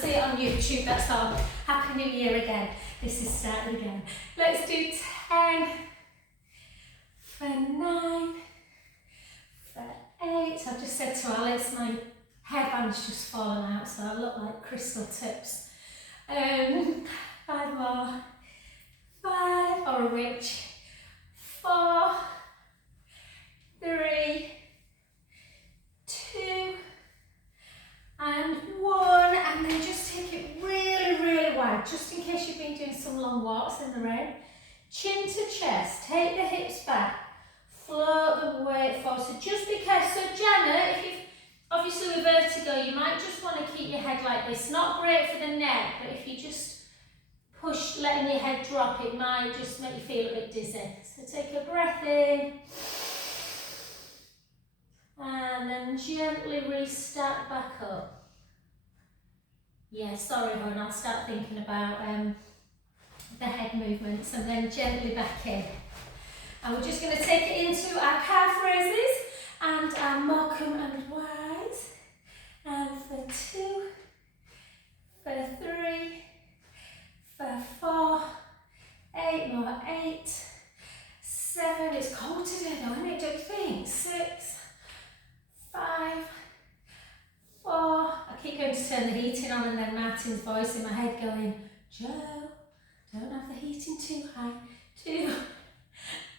see it on YouTube, that's all. Happy New Year again. This is starting again. Let's do 10 for 9 for 8. So I've just said to Alex, my hairband's just fallen out, so I look like crystal tips. 5 more. 5 or a witch. 4, 3, 2, and 1, and then just take it really, really wide, just in case you've been doing some long walks in the rain. Chin to chest, take the hips back, float the weight forward. So just because, so Janet, if you've obviously with vertigo, you might just want to keep your head like this. Not great for the neck, but if you just push, letting your head drop, it might just make you feel a bit dizzy. So take a breath in. And then gently restart back up. Yeah, sorry hon, I'll start thinking about the head movements, and then gently back in. And we're just going to take it into our calf raises and our Morecambe and Wise. And for 2, for 3, for 4, 8 more, 8, 7, it's cold today though, isn't it, don't you think? 6, 5, 4, I keep going to turn the heating on and then Martin's voice in my head going, Jo, don't have the heating too high. 2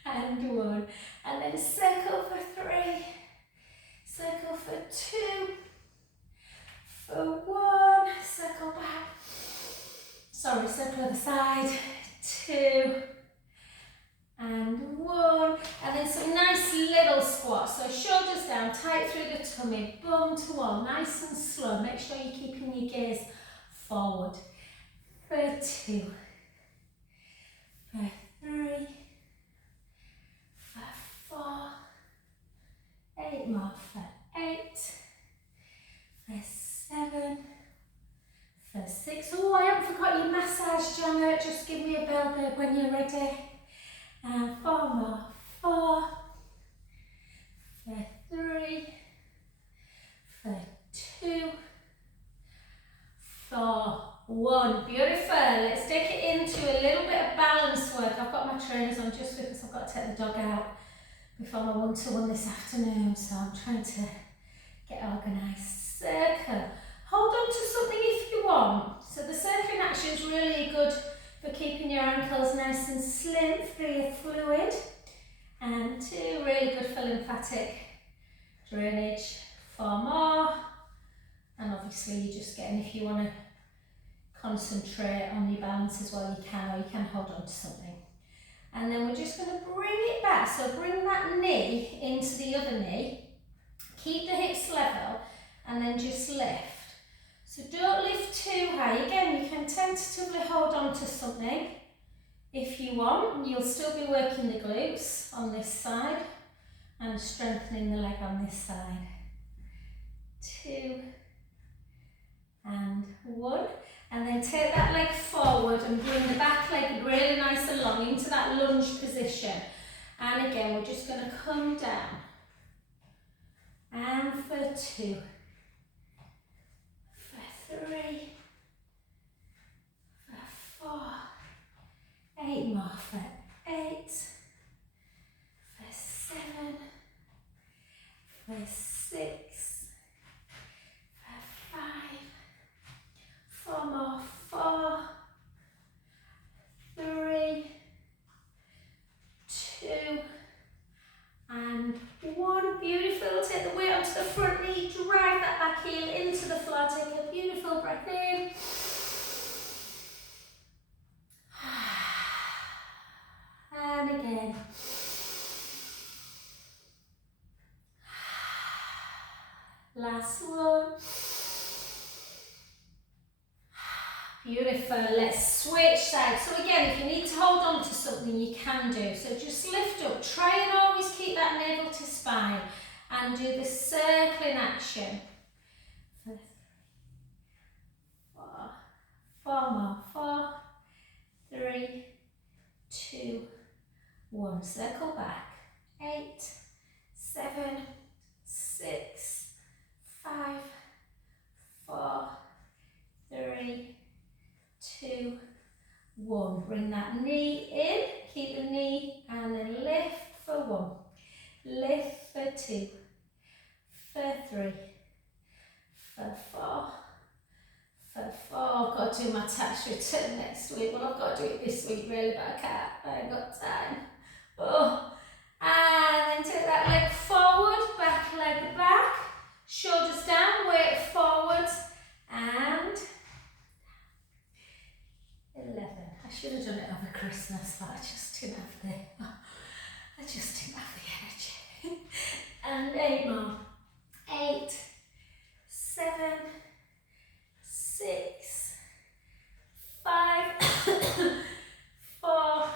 and 1. And then circle for 3, circle for 2, for 1, circle back. Sorry, circle other side. 2 and 1, and then some nice little squats. So shoulders down, tight through the tummy, bum to wall, nice and slow. Make sure you're keeping your gaze forward. For 2, for 3, for 4, 8 more, for 8, for 7, for 6. Oh, I haven't forgot your massage, Janet. Just give me a bell, babe, when you're ready. And 4 more, 4, for 3, for 2, for 1. Beautiful. Let's take it into a little bit of balance work. I've got my trainers on just because I've got to take the dog out before my one-to-one this afternoon, so I'm trying to get organised. Circle. Hold on to something if you want. So the circling action is really good for keeping your ankles nice and slim, free of fluid. And 2, really good for lymphatic drainage. 4 more. And obviously you're just getting, if you want to concentrate on your balance as well, you can, or you can hold on to something. And then we're just going to bring it back. So bring that knee into the other knee. Keep the hips level and then just lift. So don't lift too high. Again, you can tentatively hold on to something if you want. You'll still be working the glutes on this side and strengthening the leg on this side. 2 and 1. And then take that leg forward and bring the back leg really nice and long into that lunge position. And again, we're just going to come down. And for 2. 3, for 4, 8 more, for 8, for 7, for 6, for 5, 4 more, 4, 3, 2, and 1. Beautiful. Take the weight onto the front knee, drive that back heel into the floor. Take a beautiful breath in. And again. Last one. Beautiful. Let's switch sides. So again, if you need to hold on to something, you can do. So just lift up. Try and always keep that navel to spine and do the circling action. 4, 4 more. 4, 3, 2, 1. Circle back. 8, 7, 6, 5, 4, 3, 1. Bring that knee in, keep the knee, and then lift for 1. Lift for 2, for 3, for 4, for 4. I've got to do my tax return next week. Well, I've got to do it this week really, but I can't. I ain't got time. Oh. And then take that leg forward, back leg back, shoulders down, weight forwards, and 11. I should have done it over Christmas, but I just didn't have the energy. And 8 more. 8, 7, 6, 5, 4,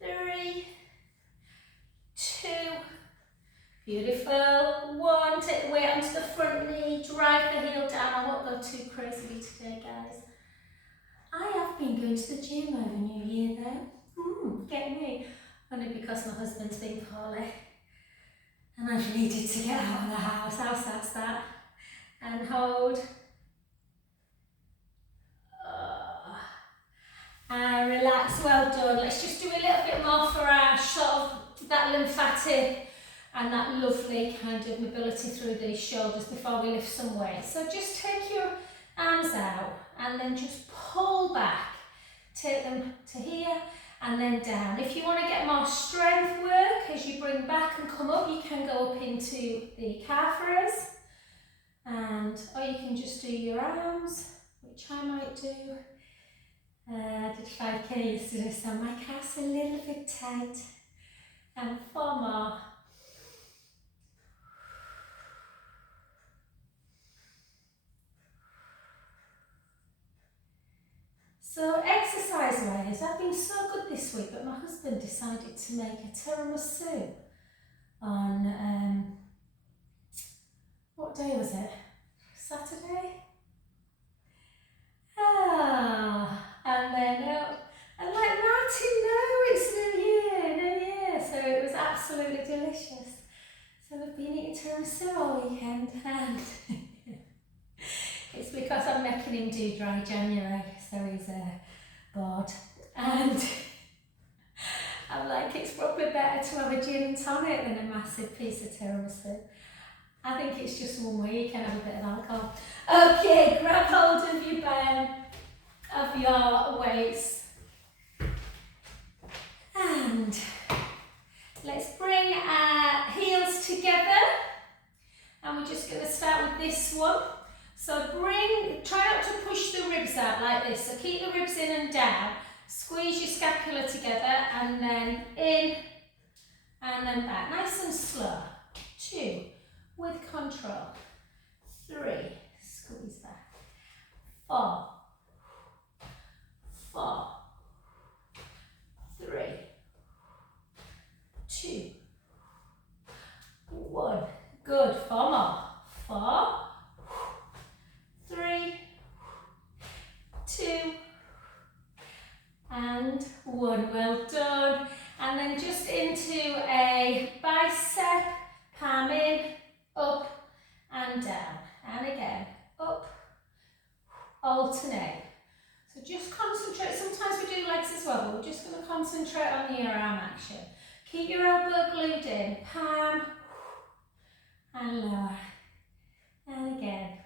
3, 2, beautiful. 1, take the weight onto the front knee, drive the heel down. I won't go too crazy today, guys. I have been going to the gym over New Year though. Get me. Only because my husband's been poorly and I've needed to get out of the house. How sad's that? And hold. And relax, well done. Let's just do a little bit more for our sort of that lymphatic and that lovely kind of mobility through the shoulders before we lift some weight. So just take your arms out and then just pull back. Take them to here and then down. If you want to get more strength work as you bring back and come up, you can go up into the calf raise, or you can just do your arms, which I might do. I did 5k yesterday, so my calf's a little bit tight. And 4 more. So exercise-wise, I've been so good this week, but my husband decided to make a tiramisu on, what day was it? Saturday? And then, I'm like, Martin, no, it's New Year. So it was absolutely delicious. So we've been eating tiramisu all weekend, and it's because I'm making him do dry January, so he's bored. And I'm like, it's probably better to have a gin and tonic than a massive piece of tiramisu. I think it's just 1 week and have a bit of alcohol. Okay, grab hold of your weights. And let's bring our heels together. And we're just going to start with this one. So try not to push the ribs out like this. So keep the ribs in and down. Squeeze your scapula together and then in and then back. Nice and slow. 2, with control. 3, squeeze back. 4, 4, 3, 2, 1. Good. 4 more. 4, 3, 2, and 1. Well done. And then just into a bicep, palm in, up and down. And again, up, alternate. So just concentrate. Sometimes we do legs as well, but we're just going to concentrate on your arm action. Keep your elbow glued in, palm, and lower. And again.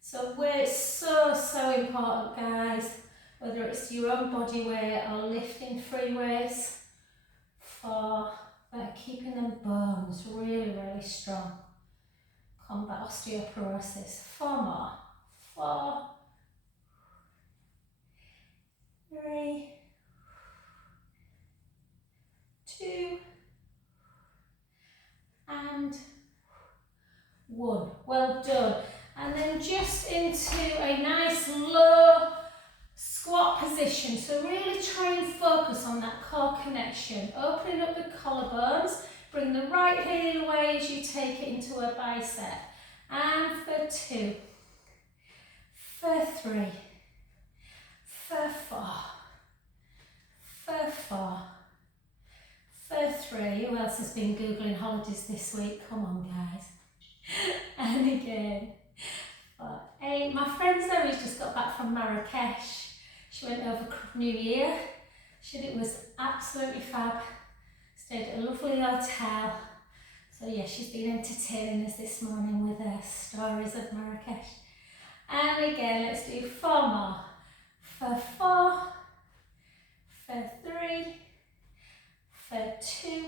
So weight's so important, guys, whether it's your own body weight or lifting free weights, for keeping them bones really strong. Combat osteoporosis. 4 more. 4, 3, 2, and 1. Well done. And then just into a nice low squat position. So really try and focus on that core connection. Opening up the collarbones. Bring the right heel away as you take it into a bicep. And for 2, for 3, for 4, for 4, for 3. Who else has been Googling holidays this week? Come on, guys. And again. 8. My friend Zoe's just got back from Marrakesh. She went over New Year. She said it was absolutely fab. Stayed at a lovely hotel. So yeah, she's been entertaining us this morning with her stories of Marrakesh. And again, let's do 4 more. For 4, for 3, for 2,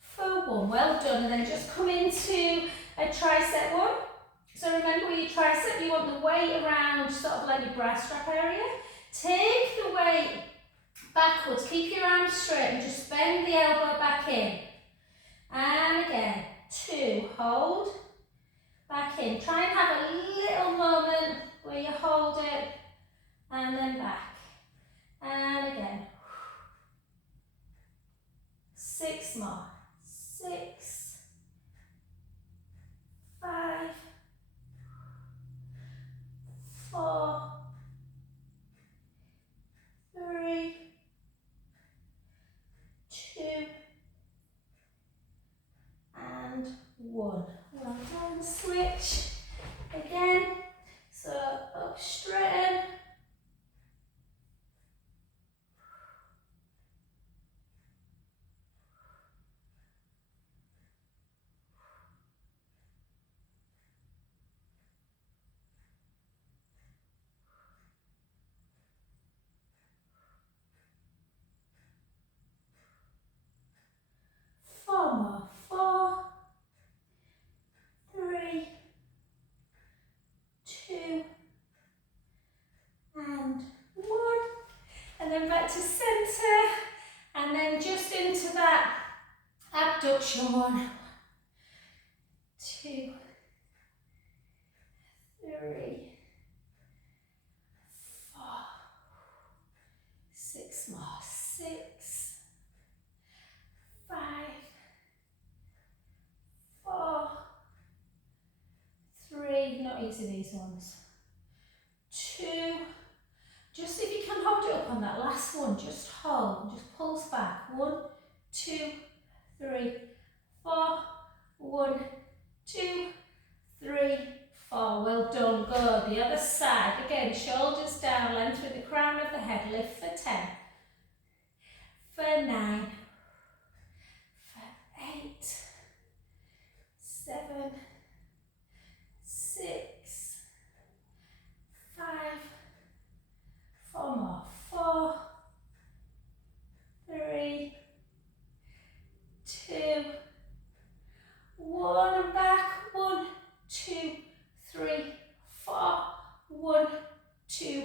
for 1. Well done. And then just come into a tricep one. So remember with your tricep, you want the weight around sort of like your bra strap area. Take the weight backwards, keep your arms straight and just bend the elbow back in. And again, 2, hold, back in. Try and have a little moment where you hold it and then back. And again. 6 more. 6, 5, 4, 3, 2, and 1. Well done. Switch again. So up, straighten. Four more. 4, 3, 2, and 1. And then back to centre. And then just into that abduction 1, 2, 3, 4, 6 more. 6, 5, 4, 3, not easy these ones, 2, just if you can hold it up on that last one, just hold, just pulse back, 1, 2, 3, 4, 1, 2, 3, 4, well done, good, the other side, again, shoulders down, length with the crown of the head, lift for 10, for 9, for 8, 7, 6, 5, 4 more, 4, 3, 2, 1, and back, 1, 2, 3, 4, 1, 2,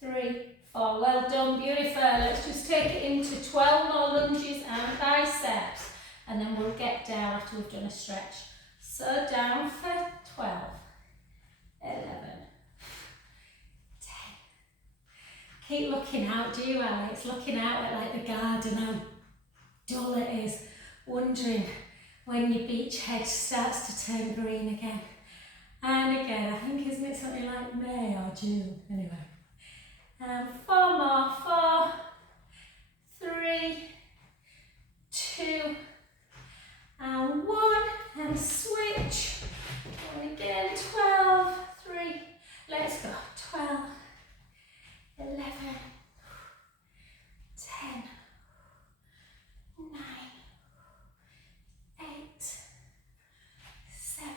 3, 4, well done, beautiful. Let's just take it into 12 more lunges and biceps, and then we'll get down after we've done a stretch. So down for 12, 11, 10. Keep looking out, do you, Alex? Looking out at like the garden, how dull it is, wondering when your beach hedge starts to turn green again. And again, I think, isn't it something like May or June? Anyway. 4 more, 4, 3, 2, and 1, and switch. And again, 12, 3, let's go, 12, 11, 10, 9, 8, 7,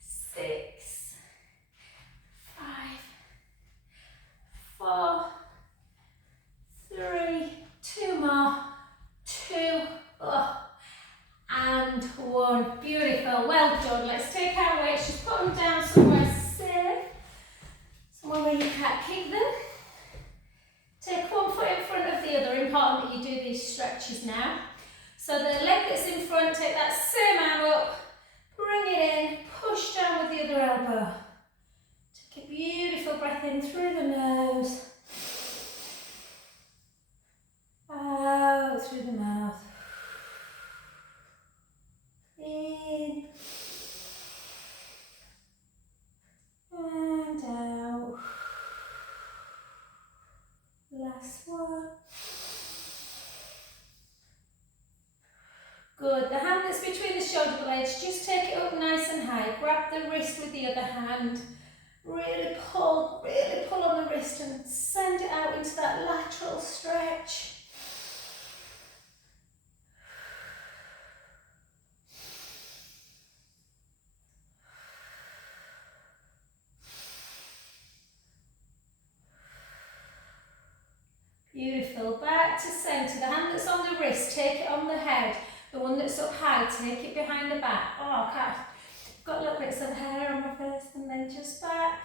6, 5, 4, 3, 2 more, 2, and 1. Beautiful, well done. Let's take our weights, just put them down somewhere safe, somewhere where you can't keep them. Take one foot in front of the other. Important that you do these stretches now. So the leg that's in front, take that same arm up, bring it in, push down with the other elbow. Take a beautiful breath in through the nose, out through the mouth. In and out. Last one. Good. The hand that's between the shoulder blades, just take it up nice and high. Grab the wrist with the other hand. Really pull on the wrist and send it out into that lateral stretch. Beautiful. Back to centre. The hand that's on the wrist, take it on the head. The one that's up high, take it behind the back. Oh, God. Got little bits of hair on my face, and then just back.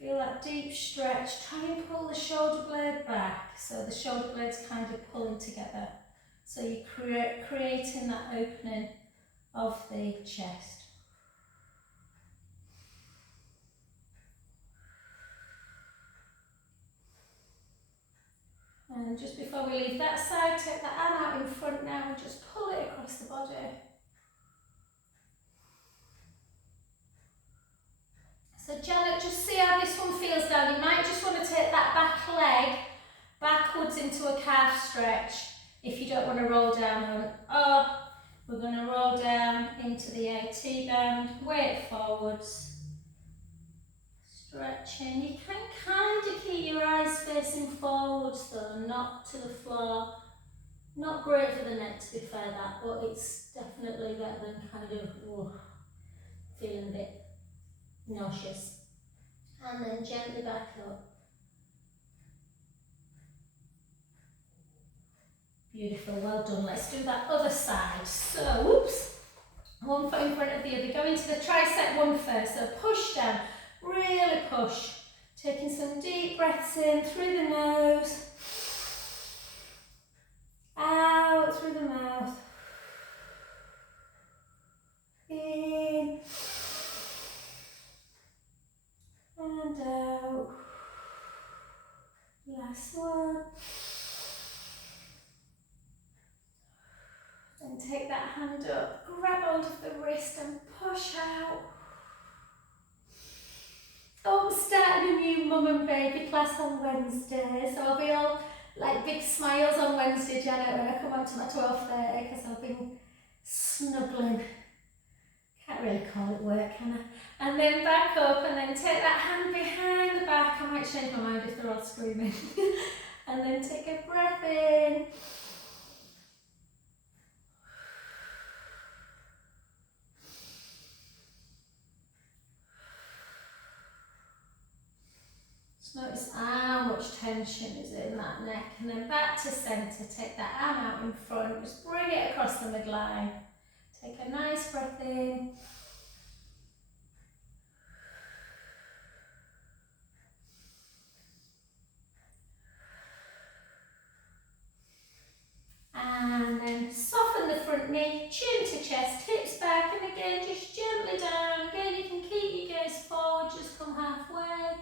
Feel that deep stretch. Try and pull the shoulder blade back, so the shoulder blade's kind of pulling together. So you're creating that opening of the chest. And just before we leave that side, take that arm out in front now and just pull it across the body. So Janet, just see how this one feels down. You might just want to take that back leg backwards into a calf stretch if you don't want to roll down. We're going to roll down into the AT band, weight forwards, stretching. You can kind of keep your eyes facing forwards though, not to the floor. Not great for the neck to be fair that, but it's definitely better than kind of feeling a bit nauseous. And then gently back up. Beautiful, well done. Let's do that other side. So, whoops, one foot in front of the other. Go into the tricep one first. So push down, really push. Taking some deep breaths in through the nose, out through the mouth, in and out. Last one. Then take that hand up, grab hold of the wrist and push out. Oh, I'm starting a new mum and baby class on Wednesday, so I'll be all like big smiles on Wednesday, Janet, when I come on to my 12:30 because I've been snuggling. Can't really call it work, can I? And then back up and then take that hand behind the back. I might change my mind if they're all screaming. And then take a breath in. Just notice how much tension is in that neck. And then back to centre. Take that arm out in front. Just bring it across the midline. Take a nice breath in. And then soften the front knee, chin to chest, hips back, and again just gently down. Again you can keep your gaze forward, just come halfway.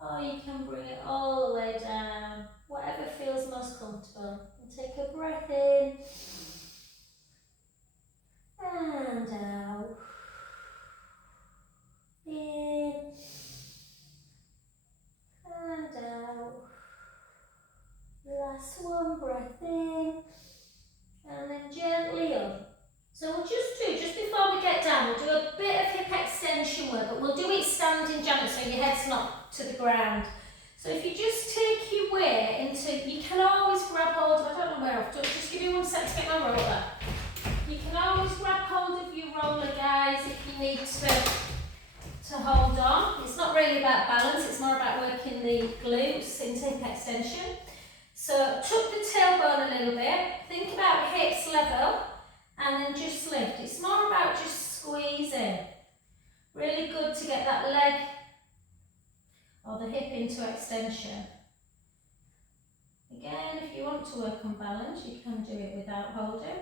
Or you can bring it all the way down, whatever feels most comfortable. And take a breath in. And out. In. And out. Last one, breath in. And then gently up. So we'll just before we get down, we'll do a bit of hip extension work, but we'll do it standing, Janet, so your head's not to the ground. So if you just take your weight into, you can always grab hold of, I don't know where I've done, just give me 1 sec to get my roller. You can always grab hold of your roller, guys, if you need to hold on. It's not really about balance, it's more about working the glutes into hip extension. So tuck the tailbone a little bit, think about hips level, and then just lift. It's more about just squeezing. Really good to get that leg or the hip into extension. Again, if you want to work on balance, you can do it without holding.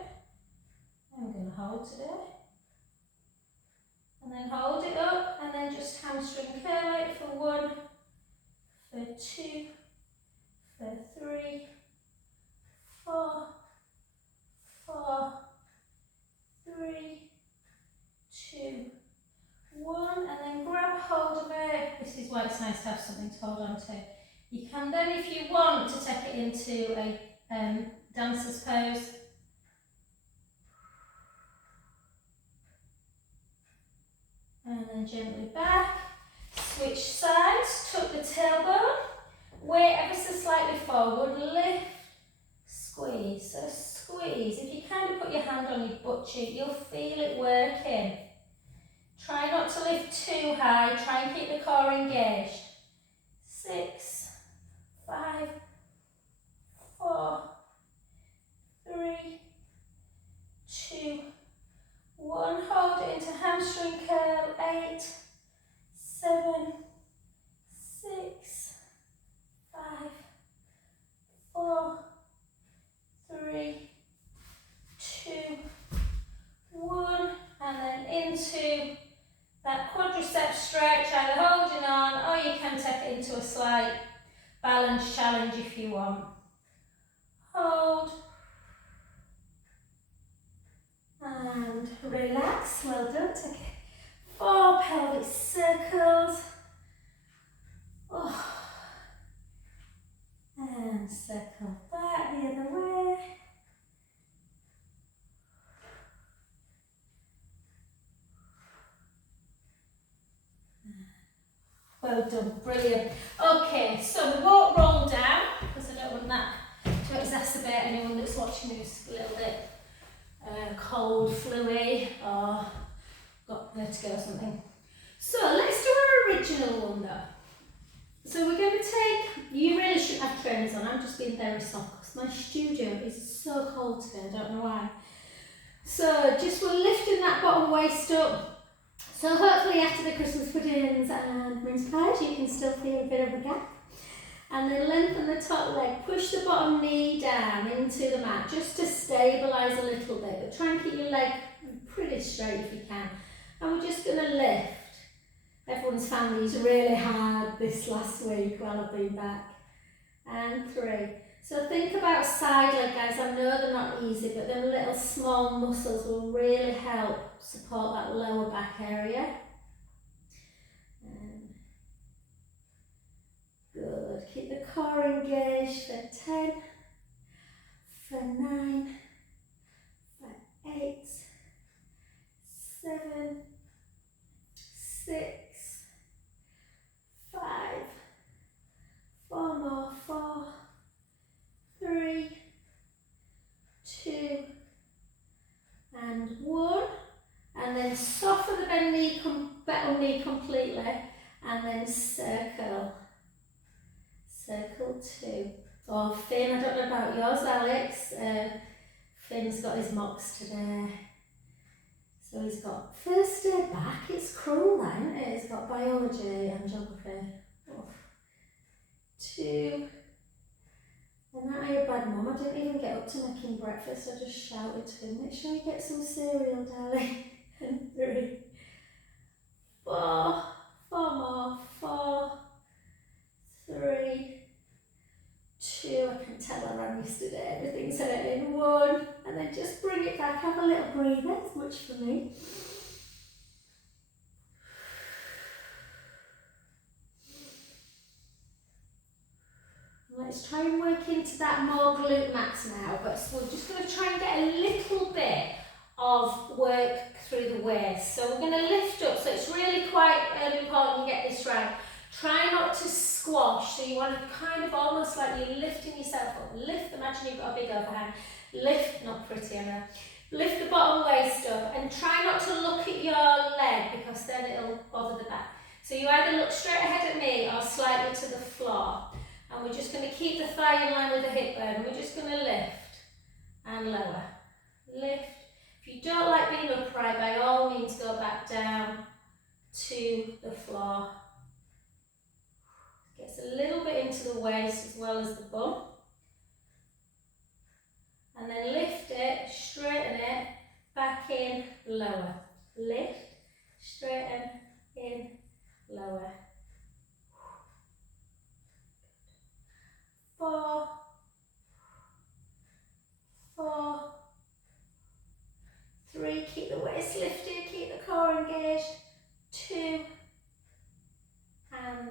I'm going to hold today. And then hold it up, and then just hamstring curl it for 1, for 2, for 3, 4, 4, 3, 2, 1, and then grab hold of it. This is why it's nice to have something to hold on to. You can then, if you want, to take it into a dancer's pose. And then gently back. switch sides, tuck the tailbone, weight ever so slightly forward, lift, squeeze. So squeeze. If you kind of put your hand on your butt cheek, you'll feel it working. Try not to lift too high, try and keep the core engaged. 6, 5, 4, 3, 2, 1. Hold it into hamstring curl. 8, 7, 6, 5, 4, 3, 2, 1. And then into that quadricep stretch, either holding on or you can take it into a slight balance challenge if you want. Hold. And relax. Well done. Take 4 pelvic circles. Oh. And circle back the other way. Well done, brilliant. Okay, so we won't roll down because I don't want that to exacerbate anyone that's watching who's a little bit cold, fluey, or got vertigo or something. So let's do our original one though. So we're going to take, you really shouldn't have trainers on, I'm just being very soft because my studio is so cold today, I don't know why. So just we're lifting that bottom waist up. So hopefully after the Christmas puddings and mince pies you can still feel a bit of a gap. And then lengthen the top leg, push the bottom knee down into the mat just to stabilise a little bit, but try and keep your leg pretty straight if you can. And we're just going to lift. Everyone's found these really hard this last week while I've been back. And 3. So think about side leg, guys. I know they're not easy, but them little small muscles will really help support that lower back area. And good. Keep the core engaged for 10, for 9, for 8, 7, 6, 5, 4 more, 4, 3, 2, and 1. And then soften the bend knee, bottom knee completely, and then circle. Circle 2. Oh, Finn, I don't know about yours, Alex. Finn's got his mocks today. So he's got first day back. It's cruel, that, isn't it? He's got biology and geography. Oh. 2. And that ain't bad, Mum. I didn't even get up to making breakfast. I just shouted to him, make sure you get some cereal, darling. And 3, 4, 4 more, 4, 3, 2. I can tell I ran yesterday. Everything's hurting. 1, and then just bring it back. Have a little breather. It's much for me. Let's try and work into that more glute max now, but we're just going to try and get a little bit of work through the waist. So we're going to lift up, so it's really quite important you get this right. Try not to squash, so you want to kind of almost like you're lifting yourself up. Lift, imagine you've got a big overhang. Lift, not pretty, I know. Lift the bottom waist up and try not to look at your leg because then it'll bother the back. So you either look straight ahead at me or slightly to the floor. And we're just going to keep the thigh in line with the hip bone. We're just going to lift and lower. Lift. If you don't like being upright, by all means go back down to the floor. Gets a little bit into the waist as well as the bum. And then lift it, straighten it, back in, lower. Lift, straighten, in, lower. 4, 4, 3, keep the waist lifted, keep the core engaged, 2, and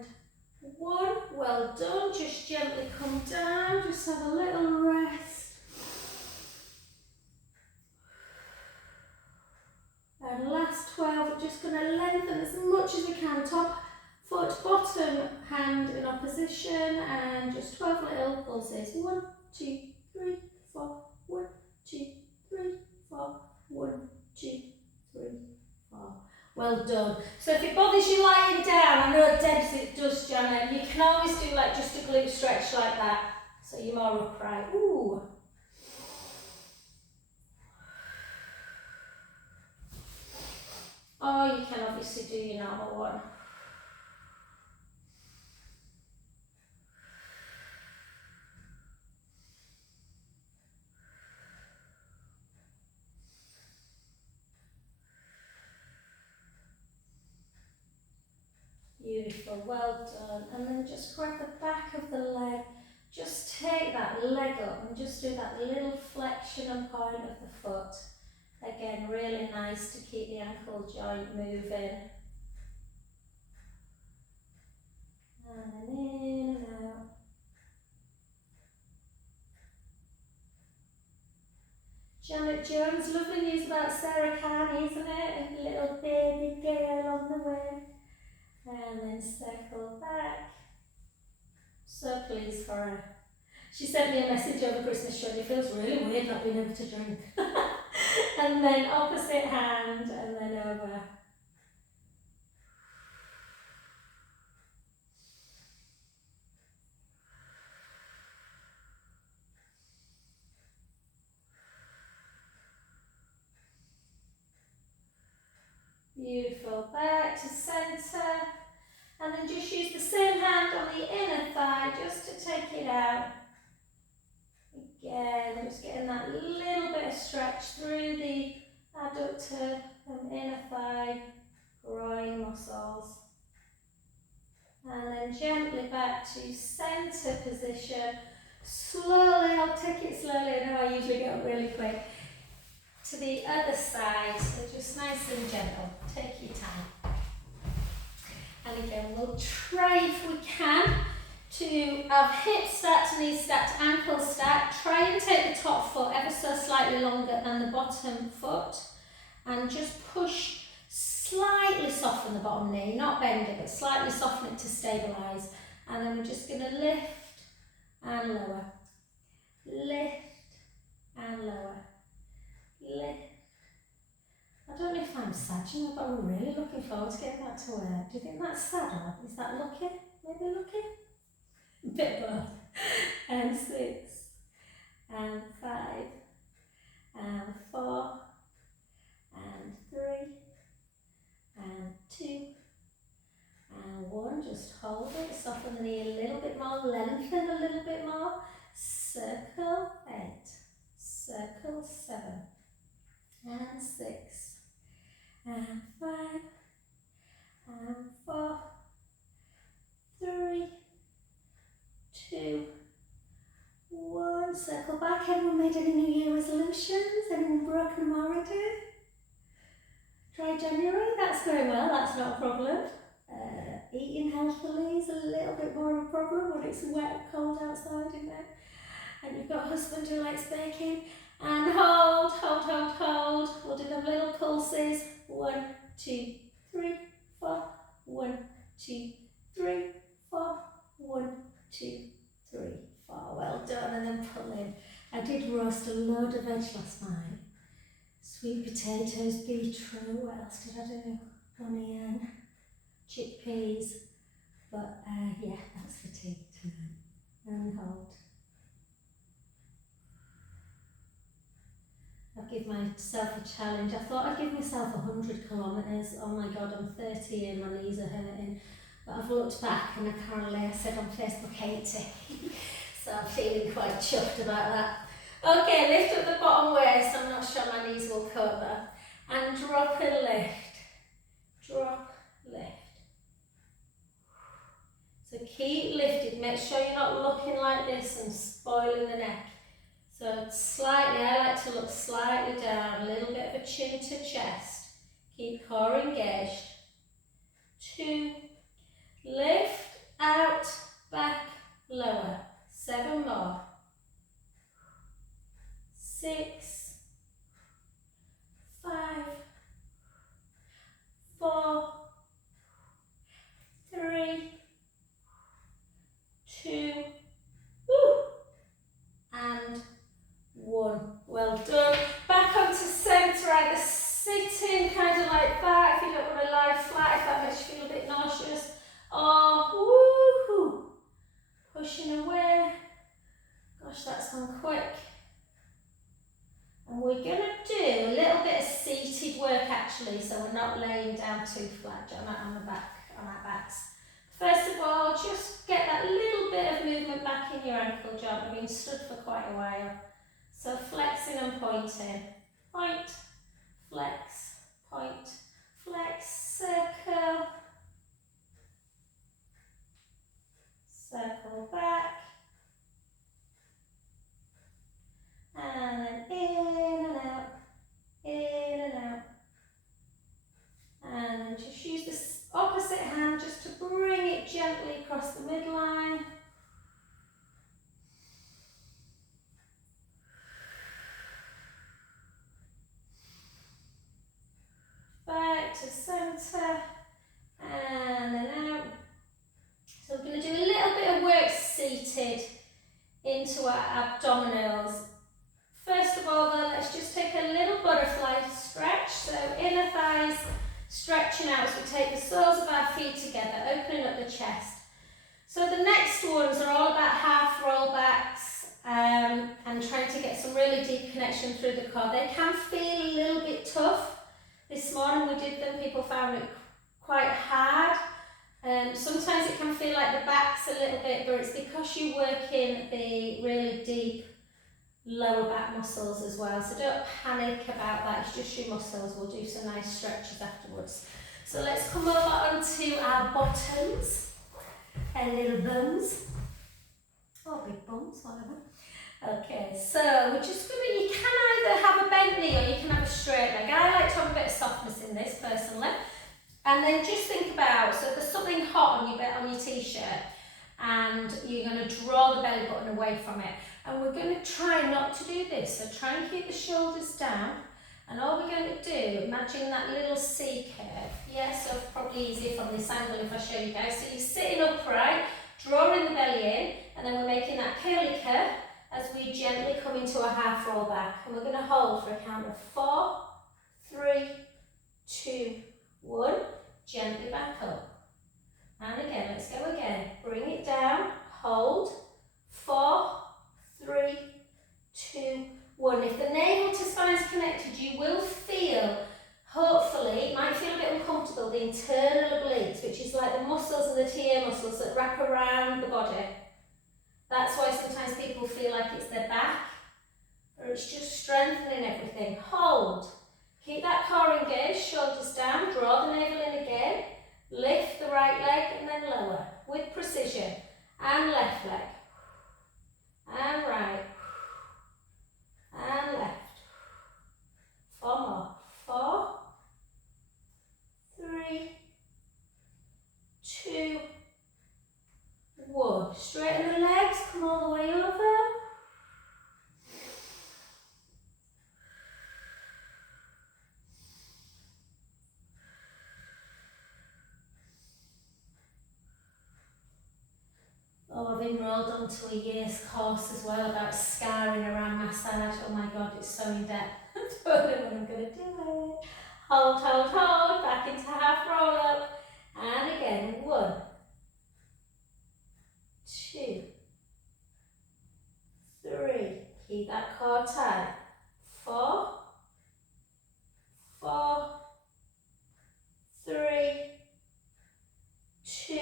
1. Well done, just gently come down, just have a little rest. And last 12, we're just going to lengthen as much as we can, top foot hand in opposition and just 12 little pulses. 1, 2, 3, 4. 1, 2, 3, 4. 1, 2, 3, 4. Well done. So if it bothers you lying down, I know Debs it does, Janet, you can always do like just a glute stretch like that, so you're more upright. Ooh. Or you can obviously do your normal one. Beautiful, well done. And then just grab the back of the leg. Just take that leg up and just do that little flexion and point of the foot. Again, really nice to keep the ankle joint moving. And then in and out. Janet Jones, lovely news about Sarah Carney, isn't it? A little baby girl on the way. And then circle back. So pleased for her. She sent me a message over Christmas, showing it feels really weird not being able to drink. And then opposite hand, and then over. Beautiful. Back to centre. And then just use the same hand on the inner thigh just to take it out. Again, just getting that little bit of stretch through the adductor and inner thigh, groin muscles. And then gently back to centre position. Slowly, I'll take it slowly, I know I usually get up really quick. To the other side, so just nice and gentle, take your time. And again, we'll try if we can to have hips stacked, knees stacked, ankles stacked. Try and take the top foot ever so slightly longer than the bottom foot. And just push, slightly soften the bottom knee, not bend it, but slightly soften it to stabilise. And then we're just going to lift and lower. Lift and lower. Lift. I don't know if I'm sad, you know, but I'm really looking forward to getting back to work. Do you think that's sad or is that lucky? Maybe lucky? Bit both. And 6, and 5, and 4, and 3, and 2, and 1. Just hold it, soften the knee a little bit more, lengthen a little bit more. Circle 8, circle 7, and 6, and 5, and 4, 3, 2, 1. Circle back. Anyone made any New Year resolutions? Anyone broken them already? Dry January? That's going well, that's not a problem. Eating healthily is a little bit more of a problem when it's wet, cold outside, isn't it? And you've got a husband who likes baking. And hold, hold, hold, hold. We'll do them little pulses. 1, 2, 3, 4. 1, 2, 3, 4. 1, 2, 3, 4. Well done. And then pull in. I did roast a load of veg last night. Sweet potatoes, beetroot. What else did I do? Onion, chickpeas. But yeah, that's for tea tonight. And hold. I've given myself a challenge. I thought I'd give myself 100 kilometres. Oh my God, I'm 30 and my knees are hurting. But I've looked back and apparently I said on Facebook 80. So I'm feeling quite chuffed about that. Okay, lift up the bottom waist. I'm not sure my knees will cover. And drop and lift. Drop, lift. So keep lifted. Make sure you're not looking like this and spoiling the neck. So slightly, I like to look slightly down, a little bit of a chin to chest. Keep core engaged. 2, lift, out, back, lower. 7 more. 6, 5, 4, 3, too flat on the back, on our backs. First of all, just get that little bit of movement back in your ankle joint. I've been stood for quite a while. So flexing and pointing. Point, flex, point, flex, circle, circle back, and then in and out, in and out. And then just use this opposite hand just to bring it gently across the midline. Back to centre, and then out. So we're going to do a little bit of work seated into our abdominals. First of all though, let's just take a little butterfly stretch. So inner thighs stretching out as we take the soles of our feet together, opening up the chest. So the next ones are all about half roll backs and trying to get some really deep connection through the core. They can feel a little bit tough. This morning we did them, people found it quite hard. Sometimes it can feel like the back's a little bit, but it's because you're working the really deep lower back muscles as well. So don't panic about that, it's just your muscles. We'll do some nice stretches afterwards. So let's come over onto our bottoms, our little bums, or big bums, whatever. Okay, so we're just going to, you can either have a bent knee or you can have a straight leg. I like to have a bit of softness in this personally. And then just think about, so there's something hot on your t-shirt and you're going to draw the belly button away from it. And we're going to try not to do this. So try and keep the shoulders down. And all we're going to do, imagine that little C curve. Yeah, so probably easier from this angle if I show you guys. So you're sitting upright, drawing the belly in, and then we're making that curly curve as we gently come into a half roll back. And we're going to hold for a count of 4, 3, 2, 1. Gently back up. And again, let's go again. Bring it down, hold. 4, 3, 2, 1. If the navel to spine is connected, you will feel, hopefully, it might feel a bit uncomfortable, the internal obliques, which is like the muscles and the TA muscles that wrap around the body. That's why sometimes people feel like it's their back, or it's just strengthening everything. Hold. Keep that core engaged, shoulders down, draw the navel in again, lift the right leg and then lower with precision, and left leg, and right, and left. 4 more. 4, 3, 2, 1. Straighten the legs, come all the way over. Oh, I've enrolled onto a year's course as well about scarring around massage. Oh my God, it's so in depth. I don't know when I'm going to do it. Hold, hold, hold, back into half roll up. And again, 1, 2, 3. Keep that core tight. 4, 4, 3, 2,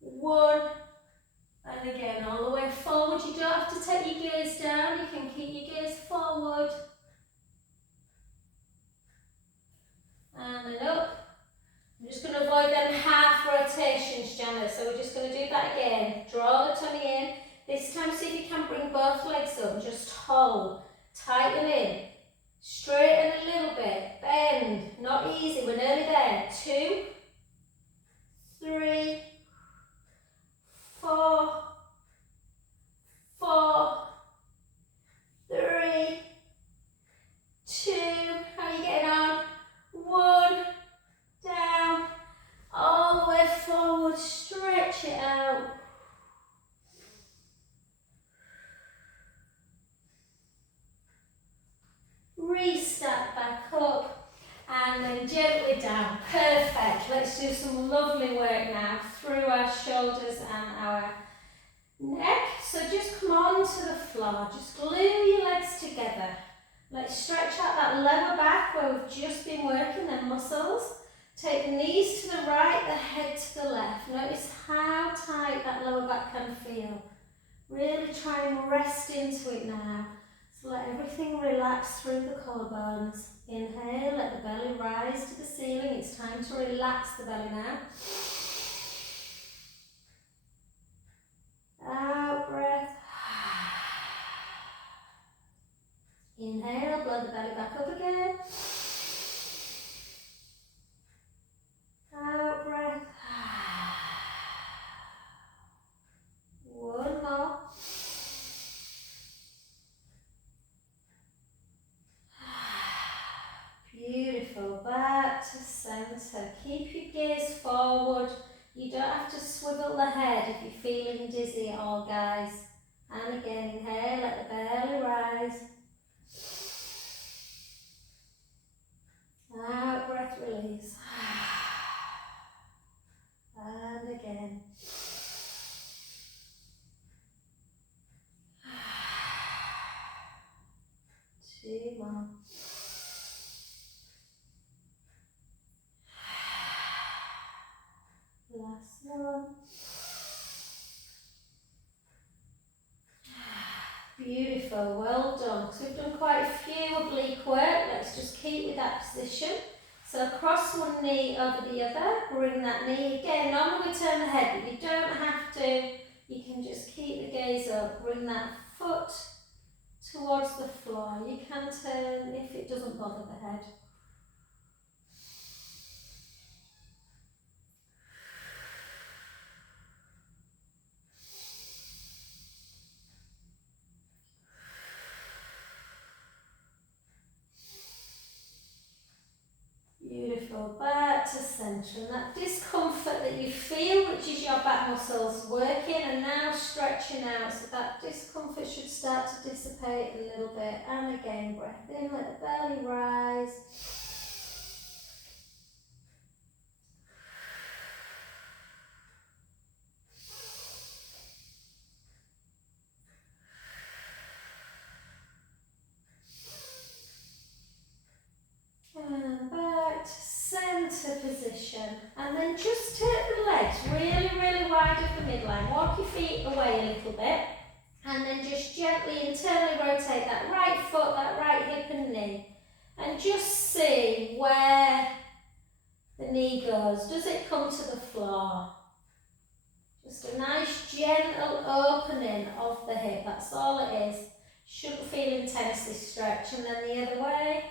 1. And again, all the way forward. You don't have to take your gaze down. You can keep your gaze forward. And then up. I'm just going to avoid them half rotations, Janet. So we're just going to do that again. Draw the tummy in. This time, see if you can bring both legs up. Just hold. Tighten in. Straighten a little bit. Bend. Not easy. We're nearly there. 2, 3, 4, 4, 3, 2. How are you getting on? 1. Down. All the way forward. Stretch it out. Restart back up and then gently down. Perfect. Let's do some lovely work now through our shoulders and our neck. So just come on to the floor. Just glue your legs together. Let's stretch out that lower back where we've just been working the muscles. Take the knees to the right, the head to the left. Notice how tight that lower back can feel. Really try and rest into it now. So let everything relax through the collarbones. Inhale, let the belly rise to the ceiling. It's time to relax the belly now. Out breath. Inhale, blow the belly back up again. Out breath. One more. Beautiful. Back to centre. Keep your gaze forward. You don't have to swivel the head if you're feeling dizzy at all, guys. And again, inhale, let the belly rise. Out breath, release. And again. Two more. Last one. Beautiful, well done. So we've done quite a few oblique work. Let's just keep with that position. So cross one knee over the other, bring that knee again. Normally we turn the head, but you don't have to. You can just keep the gaze up, bring that foot towards the floor. You can turn if it doesn't bother the head. Beautiful, back to centre, and that discomfort that you feel, which is your back muscles working and now stretching out, so that discomfort should start to dissipate a little bit. And again, breath in, let the belly rise. And back to centre position, and then just take the legs really, really wide of the midline. Walk your feet away a little bit, and then just gently internally rotate that right foot, that right hip and knee, and just see where the knee goes. Does it come to the floor? Just a nice gentle opening of the hip, that's all it is. Shouldn't feel intensely stretched. And then the other way.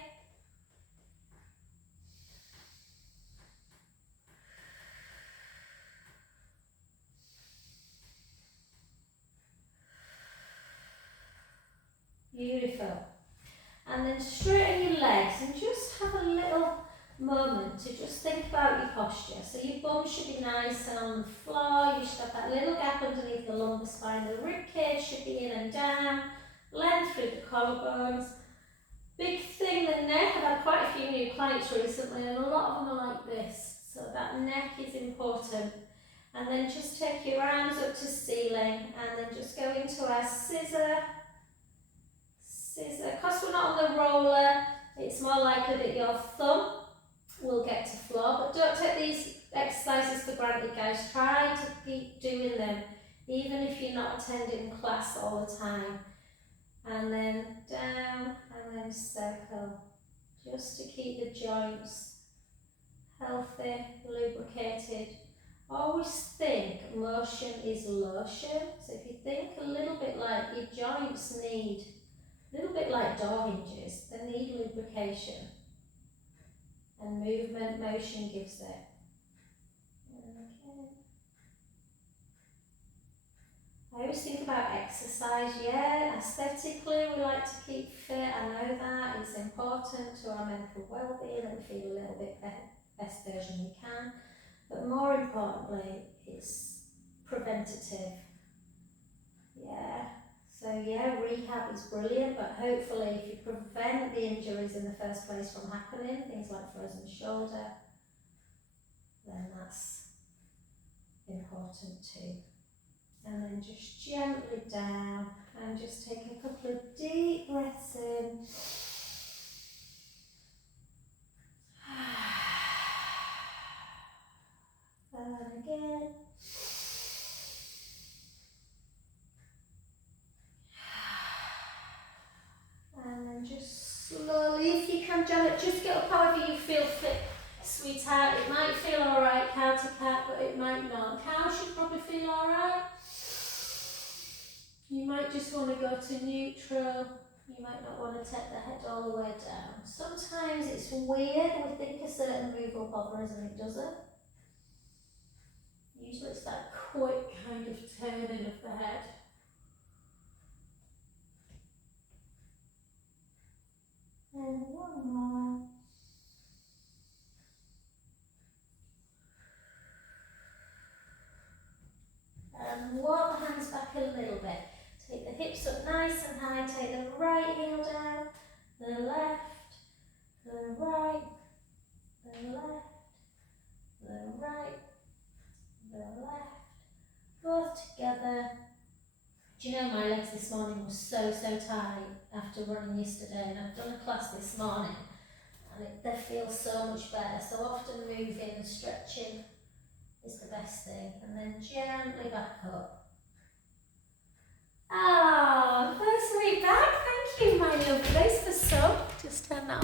Beautiful. And then straighten your legs and just have a little moment to just think about your posture. So your bum should be nice and on the floor. You should have that little gap underneath the lumbar spine. The rib cage should be in and down. Length through the collarbones. Big thing, the neck. I've had quite a few new clients recently and a lot of them are like this. So that neck is important. And then just take your arms up to ceiling and then just go into our scissor. Because we're not on the roller, it's more likely that your thumb will get to floor, but don't take these exercises for granted, guys. Try to keep doing them, even if you're not attending class all the time. And then down, and then circle, just to keep the joints healthy, lubricated. Always think motion is lotion, so if you think a little bit like your joints need, a little bit like door hinges, they need lubrication. And movement, motion gives it. Okay. I always think about exercise, yeah, aesthetically we like to keep fit, I know that, it's important to our mental well-being that we feel a little bit best version we can, but more importantly, it's preventative, yeah. So yeah, rehab is brilliant, but hopefully if you prevent the injuries in the first place from happening, things like frozen shoulder, then that's important too. And then just gently down and just take a couple of deep breaths in might not. Cow should probably feel alright. You might just want to go to neutral. You might not want to take the head all the way down. Sometimes it's weird, we think a certain move will bother us and it doesn't. Usually it's that quick kind of turning of the head. And one more. And walk the hands back a little bit. Take the hips up nice and high, take the right heel down, the left, the right, the left, the right, the left, both together. Do you know my legs this morning were so tight after running yesterday, and I've done a class this morning and they feel so much better. So often moving and stretching is the best thing, and then gently back up. Ah, first week back. Thank you, my lovelies, for some. Just turn that off.